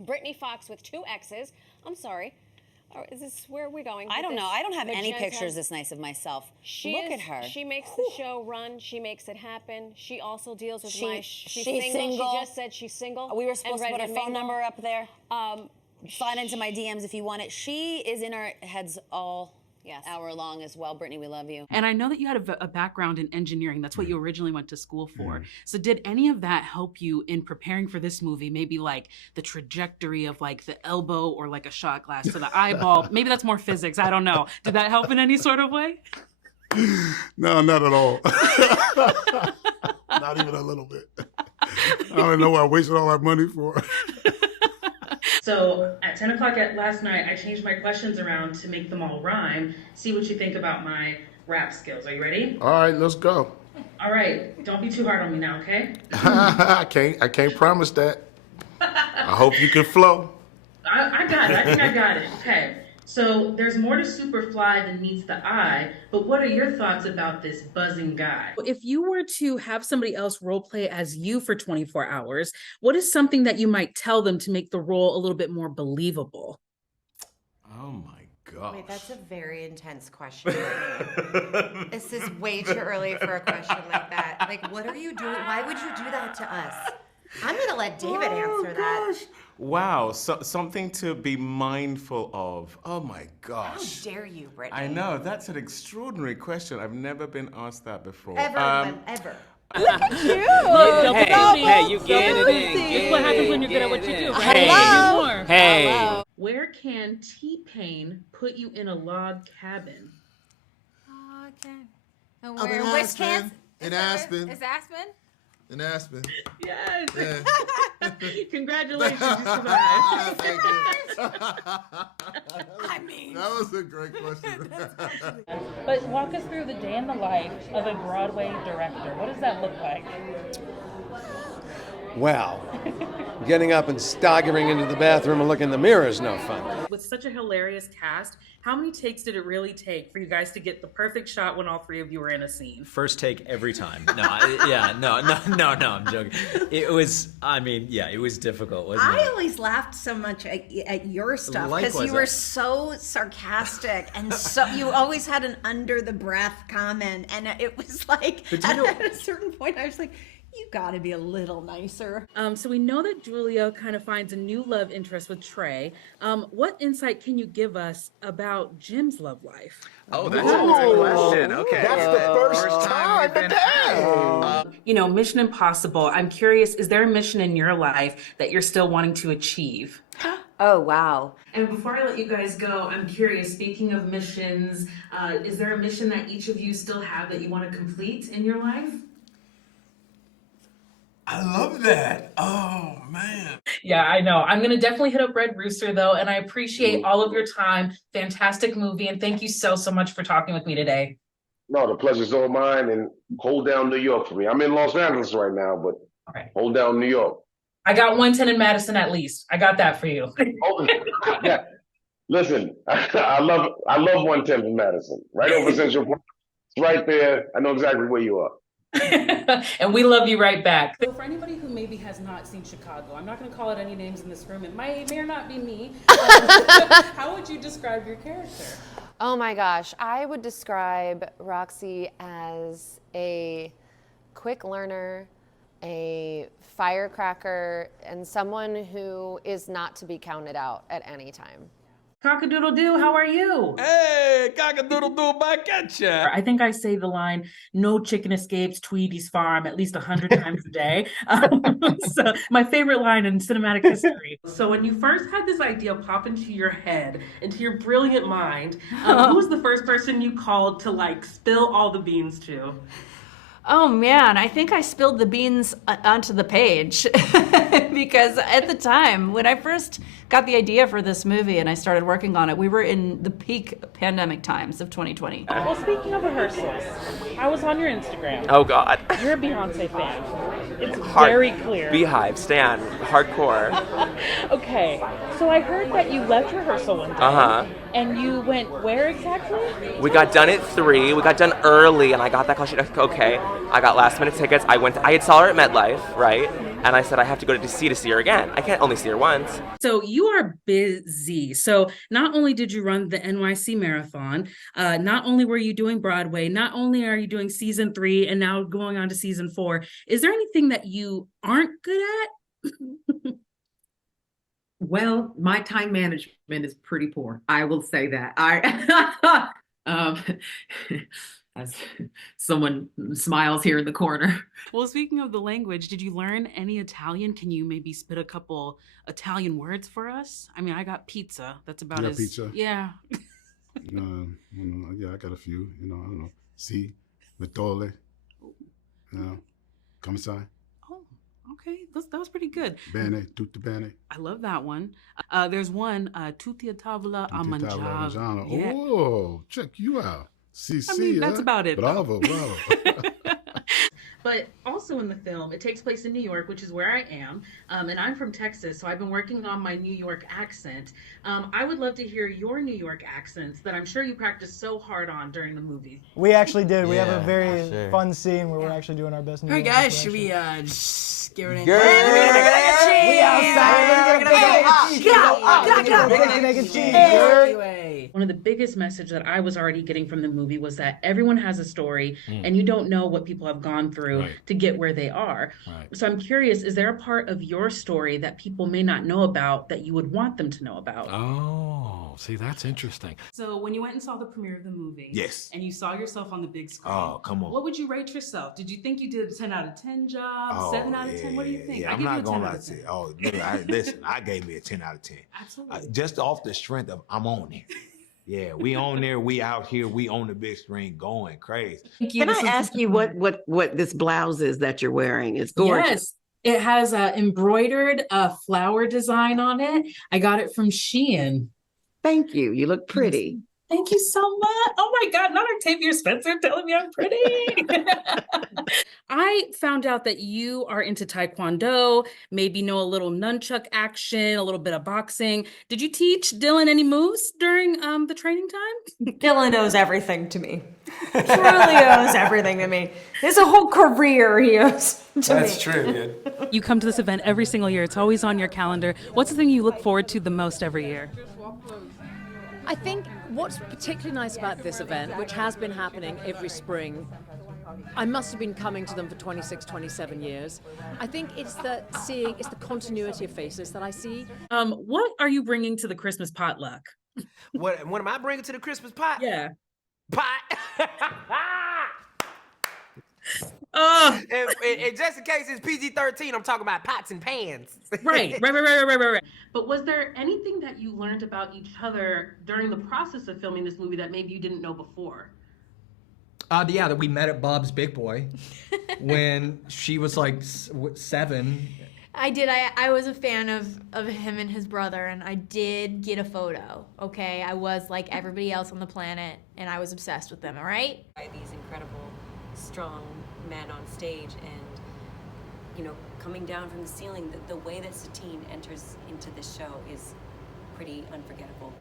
Brittany Foxx with 2 X's. I'm sorry. Is this where are we going? I don't know. I don't have any magenta? pictures this nice of myself. Look at her. She makes the show run. She makes it happen. She also deals with she's single. She just said she's single. We were supposed to put her phone number up there. Slide into my DMs if you want it. She is in our heads all hour long as well. Brittany, we love you. And I know that you had a background in engineering. That's what you originally went to school for. So did any of that help you in preparing for this movie? Maybe like the trajectory of like the elbow or like a shot glass to the eyeball. Maybe that's more physics. I don't know. Did that help in any sort of way? No, not at all. Not even a little bit. I don't know what I wasted all that money for. So at 10 o'clock last night, I changed my questions around to make them all rhyme. See what you think about my rap skills. Are you ready? All right, let's go. All right, don't be too hard on me now, okay? I can't promise that. I hope you can flow. I got it. I think I got it. Okay. So there's more to Superfly than meets the eye, but what are your thoughts about this buzzing guy? If you were to have somebody else role play as you for 24 hours, what is something that you might tell them to make the role a little bit more believable? Oh my gosh. Wait, that's a very intense question. This is way too early for a question like that. Like, what are you doing? Why would you do that to us? I'm going to let David answer that. Wow, so, something to be mindful of. Oh my gosh. How dare you, Brittany? I know, that's an extraordinary question. I've never been asked that before. Ever. Look, Hey, you get it in. It's what happens when you're good at what you do, right? Hello. Do more. Hey. Hello. Where can T-Pain put you in a log cabin? Okay. Up in Aspen. In Aspen. Is Aspen? In Aspen. Yes. Yeah. Congratulations, you survived. Thank you. I mean. That was a great question. But walk us through the day in the life of a Broadway director. What does that look like? Well, getting up and staggering into the bathroom and looking in the mirror is no fun. With such a hilarious cast, how many takes did it really take for you guys to get the perfect shot when all 3 of you were in a scene? First take every time. No, I'm joking. It was, it was difficult, wasn't it? I always laughed so much at your stuff because you were so sarcastic and so you always had an under the breath comment, and it was like at a certain point I was like, you gotta be a little nicer. So we know that Julia kind of finds a new love interest with Trey. What insight can you give us about Jim's love life? Oh, that's a good question. Okay. That's the first time today. Mission Impossible. I'm curious, is there a mission in your life that you're still wanting to achieve? Oh, wow. And before I let you guys go, I'm curious, speaking of missions, is there a mission that each of you still have that you want to complete in your life? I love that. Oh, man. Yeah, I know. I'm going to definitely hit up Red Rooster, though, and I appreciate all of your time. Fantastic movie, and thank you so much for talking with me today. No, the pleasure's all mine, and hold down New York for me. I'm in Los Angeles right now, but hold down New York. I got 110 in Madison at least. I got that for you. Yeah. Listen, I love 110 in Madison. Right over Central Park. It's right there. I know exactly where you are. And we love you right back. So for anybody who maybe has not seen Chicago, I'm not going to call out any names in this room. It may or not be me. How would you describe your character? Oh my gosh, I would describe Roxy as a quick learner, a firecracker, and someone who is not to be counted out at any time. Cock-a-doodle-doo, how are you? Hey, cock-a-doodle-doo, back at ya. I think I say the line, no chicken escapes Tweedy's farm at least 100 times a day. So my favorite line in cinematic history. So when you first had this idea pop into your head, into your brilliant mind, who was the first person you called to spill all the beans to? Oh man, I think I spilled the beans onto the page because at the time when I first got the idea for this movie and I started working on it, we were in the peak pandemic times of 2020. Well, speaking of rehearsals, I was on your Instagram. Oh God. You're a Beyonce fan. It's very clear. Beehive, stan, hardcore. Okay, so I heard that you left rehearsal one day. And you went where exactly? We got done at 3. We got done early, and I got that call. She's like, okay. I got last minute tickets. I had saw her at MetLife, right? And I said, I have to go to DC to see her again. I can't only see her once. So you are busy. So not only did you run the NYC Marathon, not only were you doing Broadway, not only are you doing season 3 and now going on to season 4, is there anything that you aren't good at? Well, my time management is pretty poor. I will say that. As someone smiles here in the corner. Well, speaking of the language, did you learn any Italian? Can you maybe spit a couple Italian words for us? I mean, I got pizza. That's about as... pizza? Yeah. Yeah, I got a few. I don't know. Si, Vitole, come sai. Okay, that was pretty good. Bene, tutto bene. I love that one. There's one, tutti a tavola a mangiare. Yeah. Oh, check you out. I mean, that's about it. Bravo, bravo. But also in the film, it takes place in New York, which is where I am, and I'm from Texas, so I've been working on my New York accent. I would love to hear your New York accents that I'm sure you practiced so hard on during the movie. We actually did. We have a very fun scene where we're actually doing our best. All right, guys, should we just give it in? We outside. One of the biggest messages that I was already getting from the movie was that everyone has a story and you don't know what people have gone through to get where they are. So I'm curious, is there a part of your story that people may not know about that you would want them to know about? Oh, see, that's interesting. So when you went and saw the premiere of the movie, Yes. and you saw yourself on the big screen, Oh, come on. what would you rate yourself? Did you think you did a 10 out of 10 job, 7 out of 10? What do you think? Yeah, I'm not gonna lie to you. Oh, listen, I gave me a 10 out of 10. Absolutely. Just off the strength of I'm on it. Yeah, we on there, we out here, we on the big screen going crazy. Can I ask you what this blouse is that you're wearing? It's gorgeous. Yes, it has a embroidered flower design on it. I got it from Shein. Thank you. You look pretty. Thank you so much. Oh my God, not Octavia Spencer telling me I'm pretty. I found out that you are into Taekwondo, maybe know a little nunchuck action, a little bit of boxing. Did you teach Dylan any moves during the training time? Dylan owes everything to me. Truly owes everything to me. There's a whole career he owes to me. That's true, man. You come to this event every single year. It's always on your calendar. What's the thing you look forward to the most every year? I think what's particularly nice about this event, which has been happening every spring, I must have been coming to them for 26, 27 years. I think it's the continuity of faces that I see. What are you bringing to the Christmas potluck? What am I bringing to the Christmas pot? Yeah. Pot. And just in case it's PG-13, I'm talking about pots and pans. Right. But was there anything that you learned about each other during the process of filming this movie that maybe you didn't know before? Yeah, that we met at Bob's Big Boy when she was like 7. I did. I was a fan of him and his brother, and I did get a photo, okay? I was like everybody else on the planet, and I was obsessed with them, all right? These incredible, strong men on stage, and, you know, coming down from the ceiling, the way that Satine enters into this show is pretty unforgettable.